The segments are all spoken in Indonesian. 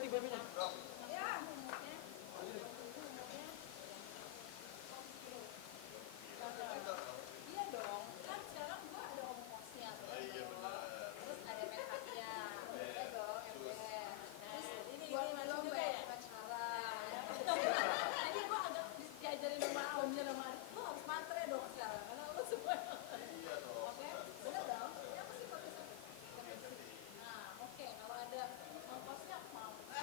ganti babinya. Iya dong, kan sekarang gua ada ongkosnya tuh. Terus ada make upnya, ya dong, ember. Terus ini belum bayar pengacara. Jadi gua agak diajarin sama omnya sama adik, lu harus matre dong sekarang, karena lu semua. Oke, bener dong. Ya pasti bagus. Nah, oke, kalau ada ongkosnya aku mau. Ya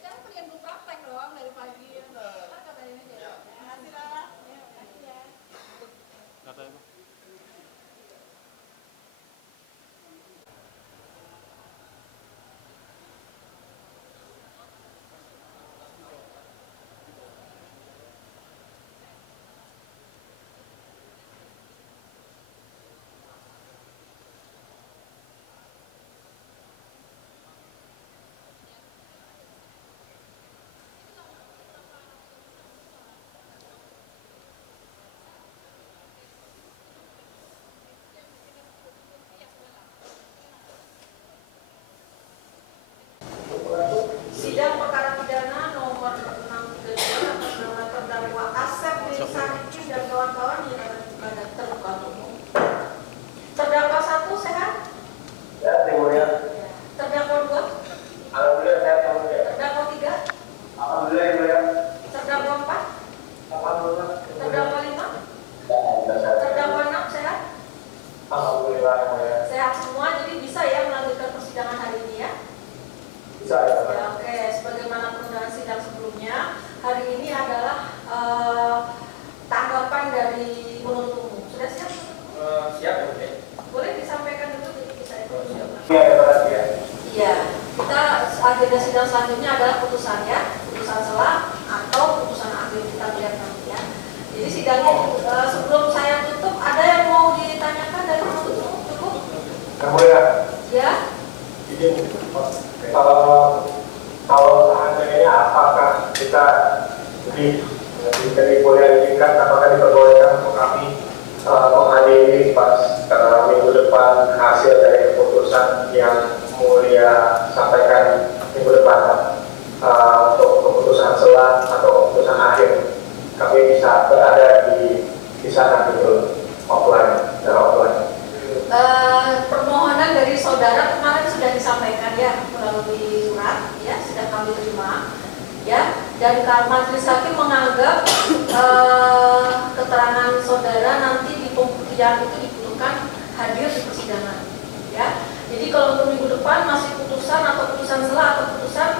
sekarang kalian gue praktek dong dari pagi. Ntar kabarin aja ya. Makasih lah. Ya, makasih ya. Nggak tahu. Sidang perkara pidana nomor 632 atas nama terdakwa Asep bin Sadikin dan kawan-kawan yang terbuka umum. Terdakwa 1 sehat? Ya, Timurnya. Terdakwa 2? Alhamdulillah sehat, Alhamdulillah. Terdakwa 3? Alhamdulillah, ya. Terdakwa 4? Alhamdulillah. Terdakwa 5? Alhamdulillah sehat. Terdakwa 6 sehat? Alhamdulillah, ya. Sehat semua, jadi bisa ya melanjutkan persidangan hari ini ya? Bisa ya, Pak? Ya, oke, sebagaimana penundaan sidang sebelumnya, hari ini adalah tanggapan dari penuntut umum. Sudah siap? Siap, oke. Boleh disampaikan dulu jadi bisa ikut siapa? Iya, ya, Pak, ya. Iya, kita agenda sidang selanjutnya adalah putusan ya, putusan selah atau putusan akhir, kita lihat nanti ya. Jadi sidangnya sebelum saya tutup, ada yang mau ditanyakan dari penuntut umum? Cukup? Kamu ya? Ya? Izin, kalau seandainya apakah kita boleh izinkan, apakah diperbolehkan untuk kami menghadiri pas minggu depan hasil dari keputusan yang mulia sampaikan minggu depan untuk keputusan selang atau keputusan akhir, kami bisa berada di sana gitu, offline, secara offline. Permohonan dari saudara kemarin sudah disampaikan ya melalui surat ya, sudah kami terima ya, dan majelis hakim menganggap keterangan saudara nanti di pembuktian itu dibutuhkan hadir di persidangan ya. Jadi kalau untuk minggu depan masih putusan atau putusan selah atau putusan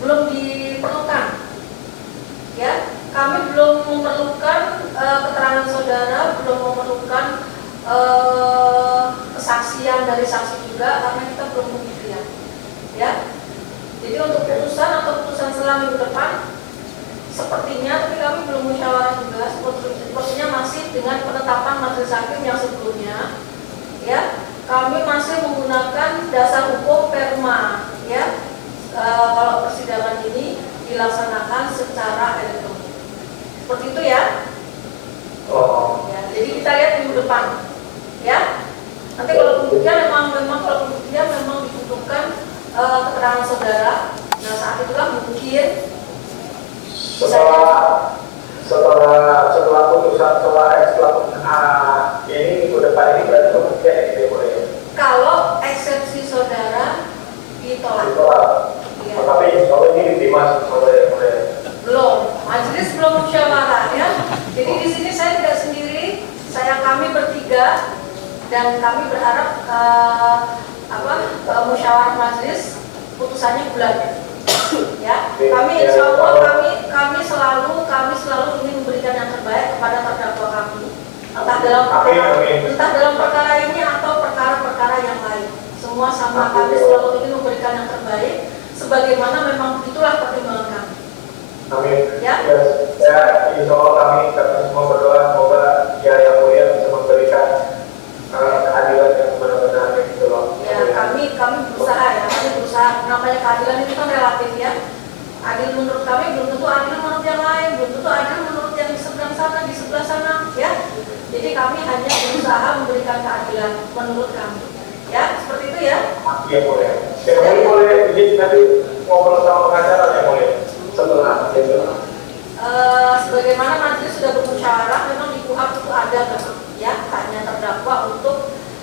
belum diperlukan ya, kami belum memerlukan keterangan saudara, belum memerlukan kesaksian dari saksi juga karena kita belum pembuktian ya. Jadi untuk putusan atau putusan selang minggu depan sepertinya, tapi kami belum musyawarah juga, sepertinya masih dengan penetapan majelis hakim yang sebelumnya ya. Kami masih menggunakan dasar hukum perma ya, kalau persidangan ini dilaksanakan secara elektronik seperti itu ya. Ya, jadi kita lihat minggu depan ya. Nanti kalau pembuktian memang kalau pembuktian memang dibutuhkan keterangan saudara. Nah saat itulah mungkin Setelah putusan ini minggu depan ini berarti pembuktian ya, boleh. kalau eksepsi saudara ditolak. Ya. Tapi kalau ini diterima oleh Belum, majelis belum musyawarah ya. Jadi di sini saya tidak sendiri, kami bertiga dan kami berharap musyawarah majelis putusannya bulan ya. Kami insya Allah kami selalu ingin memberikan yang terbaik kepada terdakwa kami, entah dalam perkara ini atau perkara-perkara yang lain. Semua sama, kami selalu ingin memberikan yang terbaik sebagaimana memang itulah pertimbangan kami. Amin. Ya. Ya, insya Allah kami semua berdoa semoga ya yang mulia bisa memberikan keadilan yang benar-benar gitu loh. Ya, kami berusaha ya, kami berusaha. Namanya keadilan itu kan relatif ya. Adil menurut kami belum tentu adil menurut yang lain, belum tentu adil menurut yang di sebelah sana, di sebelah sana ya. Jadi kami hanya berusaha memberikan keadilan menurut kami. Ya, seperti itu ya. Iya boleh. Ya, boleh izin tadi ngobrol sama pengacara yang mulia setelah itu. Sebagaimana majelis sudah bermusyawarah, memang di KUHP itu ada ya hanya terdakwa untuk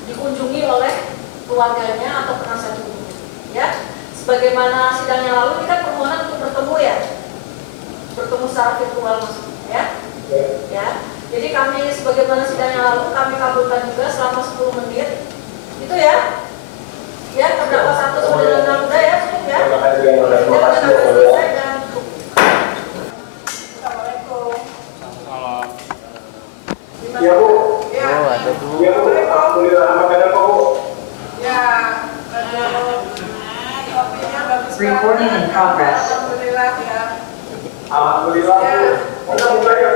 dikunjungi oleh keluarganya atau penasihat hukum. Ya, sebagaimana sidang yang lalu ini kan permohonan untuk bertemu ya, bertemu secara virtual maksudnya ya. Ya, jadi kami sebagaimana sidang yang lalu kami kabulkan juga selama 10 menit itu ya. Ya, terdakwa satu sudah dengan mudah ya, cukup ya. Terima kasih yang mulia. Terima kasih yang mulia. Malam. Iya Bu. Ya. Oh, ada dulu. Iya Bu. Alhamdulillah. Apa kabar Bu? Ya. Kopinya bagus. Recording in progress. Alhamdulillah ya. Alhamdulillah Bu. Mudah-mudahan ya.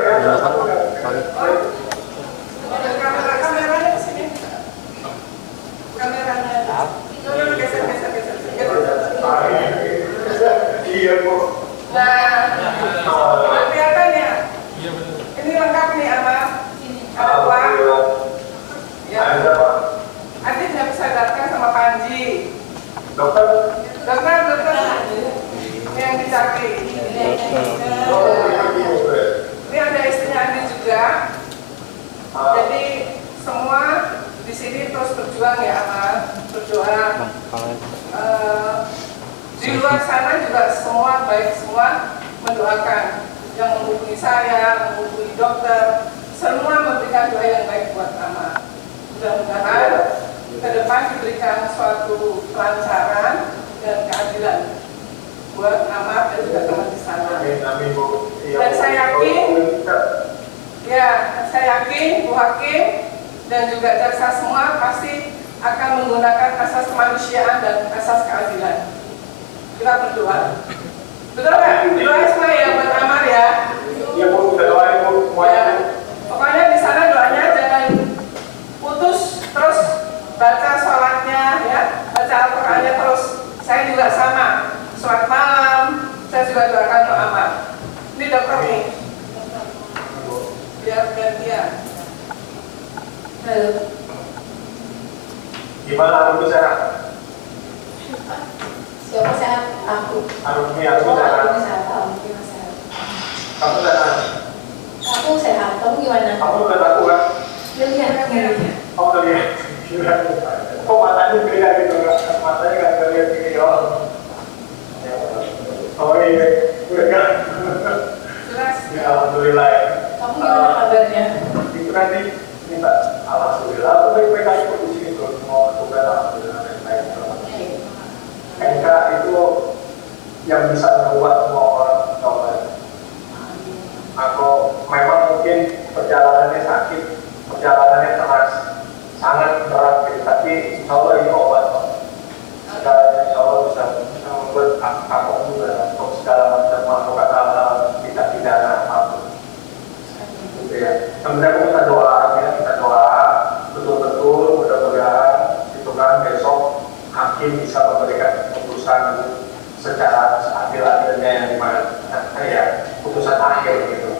Ada kameranya ke sini. Kameranya. Geser. Iya Bu. Nah, kelihatan ya. Iya benar. Ini lengkap nih Ama. Ada uang. Alhamdulillah. Ya. Ada Pak. Nanti bisa disadarkan sama Panji. Dokter. Dokter. Ini yang dicari. Ini ada istrinya Andi juga. Jadi semua di sini terus berjuang ya Amal, berjuang. Di luar sana juga semua baik semua mendoakan, yang menghubungi saya, menghubungi dokter, semua memberikan doa yang baik buat Amal. Mudah-mudahan ke depan diberikan suatu kelancaran dan keadilan buat Amal dan juga teman di sana. Amin Bu. Dan saya yakin, ya, saya yakin Bu Hakim dan juga jaksa semua pasti akan menggunakan asas kemanusiaan dan asas keadilan. Kita berdoa. Betul nggak? Doa semua ya buat Amar ya. Iya Bu, udah doain Bu semuanya. Ya. Pokoknya di sana doanya jangan putus, terus baca sholatnya ya, baca Al-Qur'annya terus. Saya juga sama. Sholat malam, saya juga doakan untuk Amar. Ini dokter nih. Biar gantian. Halo. Gimana Arumi sehat? Siapa sehat? Aku. Arumi Oh, sehat. aku sehat. Alhamdulillah sehat. Kamu sehat? Aku sehat. Kamu gimana? Kamu udah tahu kan? Lihat. Kamu udah lihat? Gila. Kok matanya beda gitu nggak? Matanya nggak terlihat gini doang. Oh iya, udah kan? Jelas. Ya, alhamdulillah ya. Kamu gimana kabarnya? Itu nanti minta alhamdulillah. Aku baik-baik aja kok di sini terus mau tugas alhamdulillah dan baik. MK itu yang bisa membuat semua orang coba. Aku memang mungkin perjalanannya sakit, perjalanannya keras, sangat berat gitu. Tapi insya Allah ini obat. Segalanya insya Allah bisa membuat apa juga untuk segala macam melakukan hal-hal tidak pidana apapun. Gitu ya. Kemudian kita doa, kita doa betul-betul mudah-mudahan itu kan besok hakim bisa memberikan keputusan secara seadil-adilnya yang dimana ya putusan akhir gitu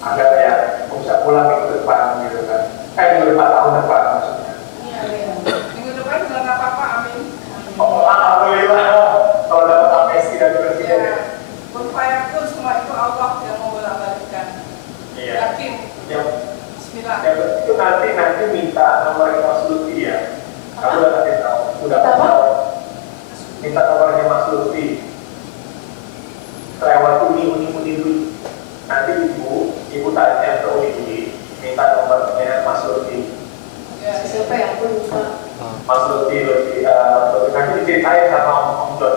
agar ya bisa pulang minggu depan gitu kan minggu depan tahun depan maksudnya. Iya. Minggu depan juga nggak apa-apa, amin. Oh, alhamdulillah kalau dapat amnesti dan berarti Ya, berupaya pun semua itu Allah yang membolak-balikkan. iya. Yakin. Ya, Bismillah. ya itu nanti minta nomor Mas Lutfi ya. Kamu udah kasih tahu, udah kasih tahu. Minta nomornya Mas Lutfi. Lewat uni dulu. Nanti ibu tanya ke uni minta nomornya Mas Lutfi. Ya. Siapa ya? Aku lupa. Mas Lutfi nanti diceritain sama Om John.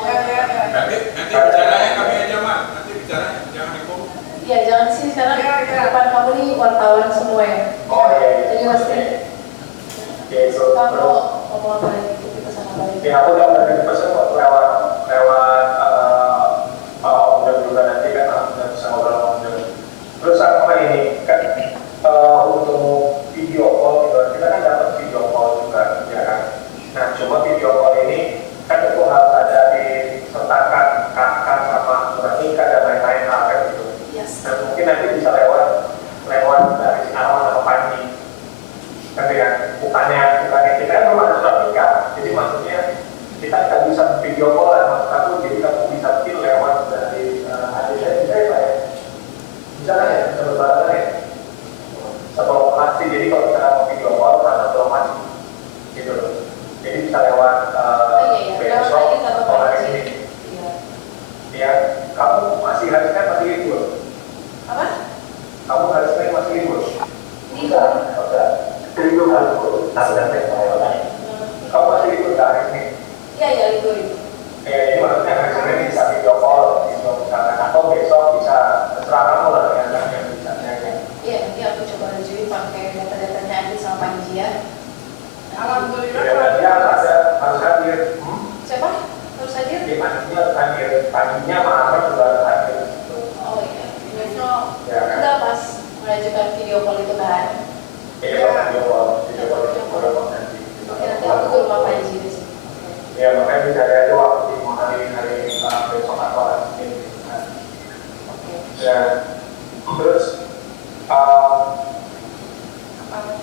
Ya. Nanti bicaranya kami aja Mak. Nanti bicara jangan di kom. Iya, jangan di sini sekarang. Ya. Depan kamu nih wartawan semua ya. Oh iya. Jadi pasti Ya itu. kamu ngomong apa lagi kita sama balik. Ya aku udah pesan kok lewat Om John juga nanti kan aku bisa ngobrol sama Om John. Terus apa ini kan untuk video call gitu, kita kan dapat video call juga ya kan. Nah cuma video call ini kan itu harus ada disertakan kakak sama surat nikah dan lain-lain hal kan gitu. Yes. Dan mungkin nanti bisa lewat dari si Arwan atau Panji. Kan ya, bukannya kita kan belum ada surat nikah. Jadi maksudnya kita nggak bisa video call, maksud aku jadi kita jadi kalau kita mau video call atau otomatis gitu loh. Jadi bisa lewat besok atau hari ini. Ya, kamu masih hari Senin masih libur? Apa? Kamu hari Senin masih libur? Libur. Libur kamu masih libur hari Senin? Iya libur. Ya, jadi maksudnya hari Senin bisa video call, video misalkan, atau besok bisa terserah kamu lah yang bisa. Iya, nanti aku coba ajuin pakai data-datanya Andi sama Panji ya. Alhamdulillah. Ya, nanti harus hadir. Siapa? Harus hadir? Di Panjinya hadir, Panjinya sama juga harus hadir. Oh iya. Ya kan? Enggak pas mengajukan video call itu kan. Iya, video call itu nanti. Oke, nanti aku ke rumah Panji di sini. Ya, makanya dicari aja waktu mau hari besok atau hari Senin. Oke. Ya, terus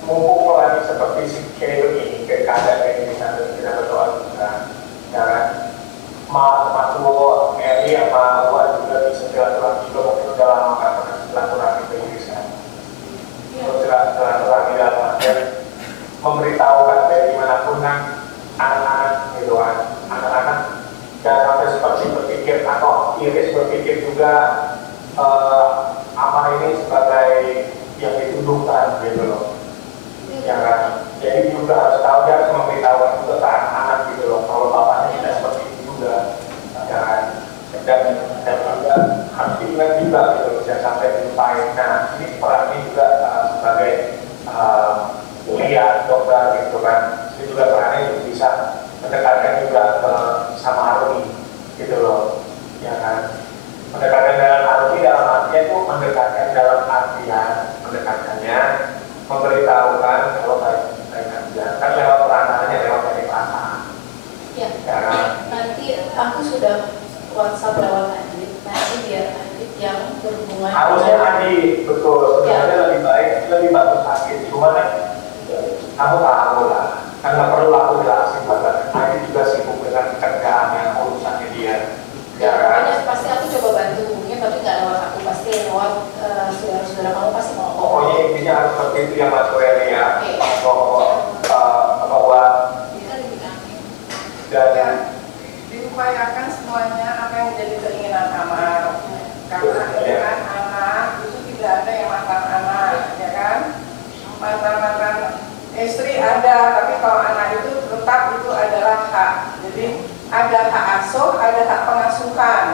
mumpung lagi seperti kayak begini, kayak keadaan kayak ini, kita berdoa juga, ya kan? Mas Wo, Eli, sama Wan juga bisa silaturahmi juga, mungkin udah lama kan pernah silaturahmi ke Inggris kan? Terus silaturahmi dalam artian memberitahukan dari dimanapun kan anak-anak gitu kan, anak-anak jangan sampai seperti berpikir atau Iris berpikir juga Amar ini sebagai yang dituduhkan gitu loh. Ya kan? Jadi juga harus tahu, dia harus memberitahukan juga ke anak-anak gitu loh, kalau bapaknya tidak seperti itu juga, ya kan? Dan juga harus diingat juga gitu, jangan sampai dilupain. Nah, ini perannya juga sebagai kuliah dokter gitu kan, ini juga perannya juga bisa mendekatkan juga sama Aruni gitu loh, ya kan? Mendekatkan dalam Aruni dalam artian itu mendekatkan dalam artian mendekatkannya memberitahukan kalau baik aja kan lewat peranannya, lewat dari perasaan. Ya. Ya. Nanti aku sudah WhatsApp lewat Adit. Nanti biar Adit yang berhubungan. Harusnya Adi betul sebenarnya lebih bagus sakit. Cuma kan kamu tahu lah, kan nggak perlu aku jelasin bahkan Adi juga sibuk dengan pekerjaan yang urusannya dia. Ya, pokoknya pasti aku coba bantu hubungnya, tapi nggak lewat aku, pasti lewat saudara-saudara kamu pasti mau. Pokoknya intinya harus seperti itu ya Mas Weli ya. Bahwa dan diupayakan semuanya apa yang menjadi keinginan Amar, karena ya kan anak itu tidak ada yang mantan anak, ya kan? Mantan istri ada, tapi kalau anak itu tetap itu adalah hak. Jadi ada hak asuh, ada hak pengasuhan,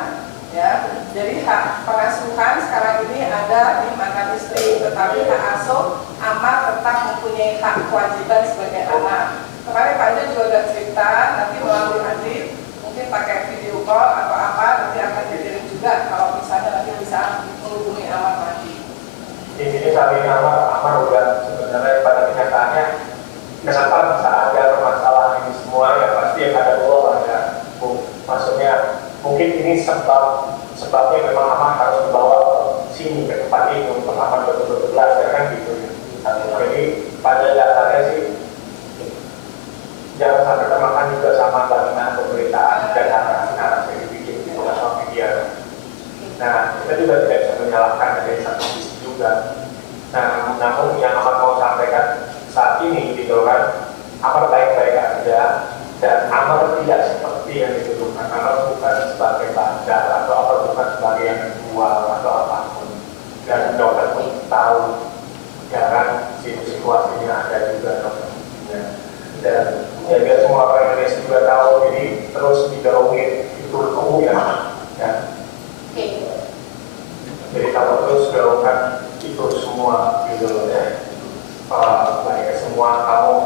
ya. Jadi hak pengasuhan sekarang ini ada di mantan istri, tetapi hak asuh Amar tetap mempunyai hak kewajiban sebagai anak. Kemarin Pak Jo juga sudah cerita, nanti melalui Adit mungkin pakai video call atau apa, nanti akan dikirim juga kalau misalnya nanti bisa menghubungi Amar lagi. ini saat ini Amar udah sebenarnya pada kenyataannya kenapa bisa ada permasalahan ini semua ya pasti ada ada maksudnya mungkin ini sebabnya memang Amar harus dibawa ke sini ke tempat ini untuk Amar betul-betul belajar kan gitu ya. Jadi pada dasarnya sih jangan sampai termakan juga sama bagaimana pemberitaan dan narasi-narasi yang dibikin di sosial media. Nah, kita juga tidak bisa menyalahkan dari satu sisi juga. Nah, namun yang Amar mau sampaikan saat ini gitu kan, Amar baik-baik aja dan Amar tidak seperti yang dituduhkan. Amar bukan sebagai bandar atau Amar bukan sebagai yang menjual atau apapun. Dan dokter pun tahu, ya kan, situasinya ada juga dokter. Dan ya semua orang Indonesia juga tahu, jadi terus digaungin itu ya. Jadi kalau terus gaungkan itu semua gitu loh ya. Baik semua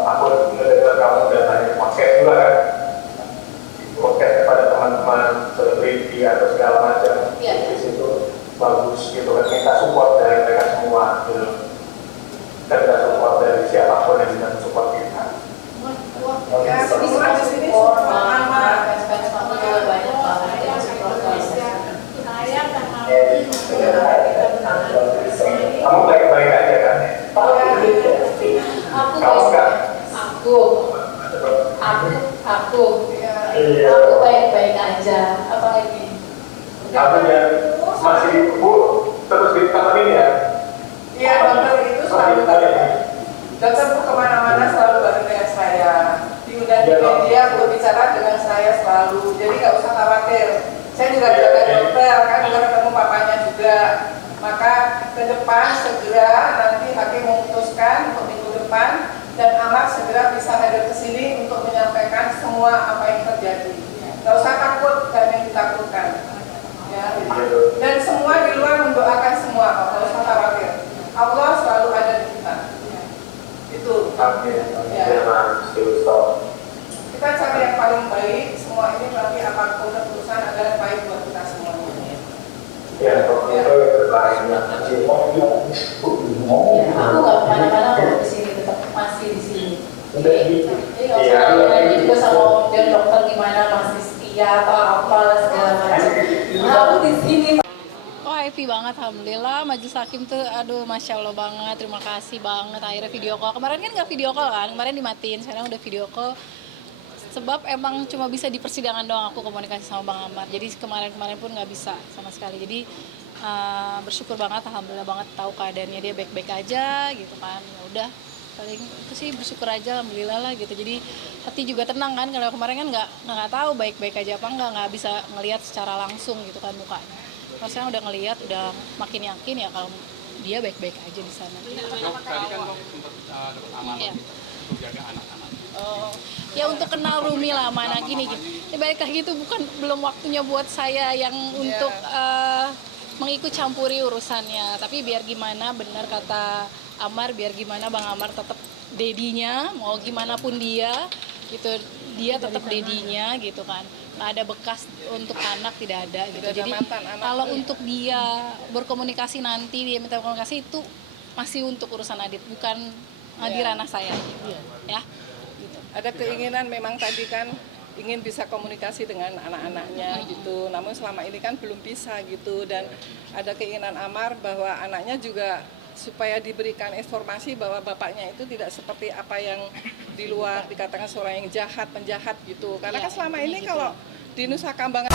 aku dengar kamu udah banyak podcast juga kan, podcast kepada teman-teman selebriti atau segala macam di situ ke depan segera nanti hakim memutuskan untuk minggu depan dan Amar segera bisa hadir ke sini untuk menyampaikan semua apa yang terjadi. Nggak usah takut, dan yang ditakutkan. Ya. Dan semua di luar mendoakan semua, Pak. Nggak usah khawatir. Allah selalu ada di kita. Itu. Ya. Kita cari yang paling baik. Semua ini nanti apapun keputusan adalah baik buat kita semuanya. Ya, kalau itu yang terbaik. Aku nggak kemana-mana kalau di sini, tetap masih di sini. Jadi nggak usah Iya. nanya juga sama Om Jon, dokter gimana, masih setia atau apa segala macam. Aku di sini. Oh happy banget, alhamdulillah. Majelis hakim tuh, aduh masya Allah banget, terima kasih banget. Akhirnya video call. Kemarin kan nggak video call kan, kemarin dimatiin, sekarang udah video call. Sebab emang cuma bisa di persidangan doang aku komunikasi sama Bang Amar. Jadi kemarin-kemarin pun nggak bisa sama sekali. Jadi bersyukur banget, alhamdulillah banget tahu keadaannya dia baik-baik aja gitu kan. Ya udah, paling itu sih bersyukur aja, alhamdulillah lah gitu. Jadi hati juga tenang kan. Kalau kemarin kan nggak tahu baik-baik aja apa nggak bisa ngelihat secara langsung gitu kan mukanya. Kalau sekarang udah ngelihat, udah makin yakin ya kalau dia baik-baik aja di sana. Tadi kan Dok sempat dapat amanah Iya. untuk jaga anak-anak. Oh, ya untuk kenal Rumi lah mana gini. Ya balik lagi itu belum waktunya buat saya yang untuk mengikut campuri urusannya. Tapi biar gimana, benar kata Amar, biar gimana Bang Amar tetap dedinya, mau gimana pun dia gitu, dia tetap dedinya gitu kan. Nggak ada bekas untuk anak, tidak ada gitu. Tidak ada Jadi mantan anak kalau tuh ya. untuk dia berkomunikasi nanti, dia minta komunikasi itu masih untuk urusan Adit, bukan di ranah saya ya. Gitu. Ada keinginan memang tadi kan ingin bisa komunikasi dengan anak-anaknya gitu, namun selama ini kan belum bisa gitu, dan ada keinginan Amar bahwa anaknya juga supaya diberikan informasi bahwa bapaknya itu tidak seperti apa yang di luar dikatakan seorang yang jahat, penjahat gitu, karena kan selama ini kalau di Nusa Kambangan